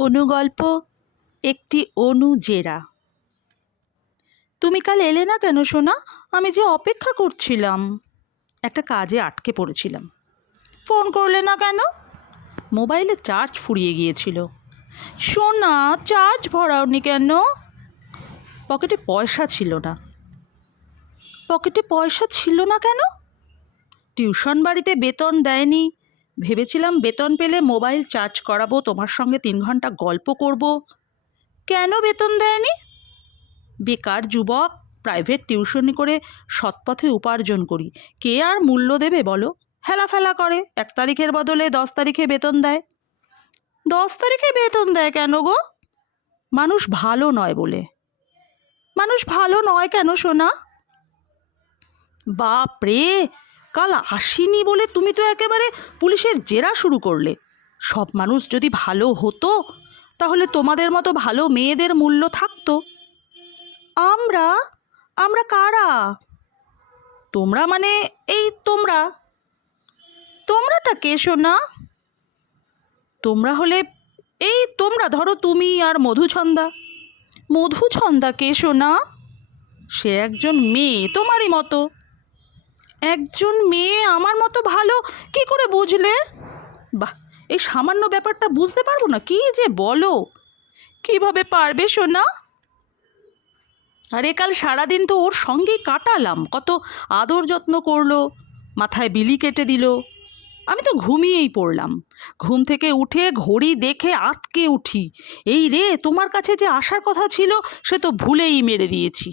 অনুগল্প একটি অনুজেরা তুমি কাল এলে না কেন সোনা? আমি যে অপেক্ষা করছিলাম। একটা কাজে আটকে পড়েছিলাম। ফোন করলে না কেন? মোবাইলে চার্জ ফুরিয়ে গিয়েছিল। সোনা, চার্জ ভরাওনি কেন? পকেটে পয়সা ছিল না। পকেটে পয়সা ছিল না কেন? টিউশন বাড়িতে বেতন দেয়নি। ভেবেছিলাম বেতন পেলে মোবাইল চার্জ করাবো, তোমার সঙ্গে তিন ঘণ্টা গল্প করব। কেন বেতন দেয়নি? বেকার যুবক প্রাইভেট টিউশনি করে সৎপথে উপার্জন করি। কে আর মূল্য দেবে বলো? হেলা ফেলা করে, এক তারিখের বদলে দশ তারিখে বেতন দেয়। দশ তারিখে বেতন দেয় কেন গো? মানুষ ভালো নয় বলে। মানুষ ভালো নয় কেন সোনা? বাপ রে কাল আসিনি বলে তুমি তো একেবারে পুলিশের জেরা শুরু করলে। সব মানুষ যদি ভালো হতো, তাহলে তোমাদের মতো ভালো মেয়েদের মূল্য থাকতো। আমরা? আমরা কারা? তোমরা মানে এই তোমরা? তোমরাটা কে শোনা তোমরা হলে এই তোমরা ধরো তুমি আর মধুছন্দা। মধুছন্দা কে শোনা সে একজন মেয়ে তোমারই মতো। একজন মেয়ে আমার মতো ভালো? কি করে বুঝলে? বাহ, এই সামান্য ব্যাপারটা বুঝতে পারব না, কি যে বলো? কীভাবে পারবে সোনা? আরে কাল সারাদিন তো ওর সঙ্গেই কাটালাম, কত আদর যত্ন করল, মাথায় বিলি কেটে দিল। আমি তো ঘুমিয়েই পড়লাম, ঘুম থেকে উঠে ঘড়ি দেখে আতকে উঠি। এই রে, তোমার কাছে যে আসার কথা ছিল, সে তো ভুলেই মেরে দিয়েছি।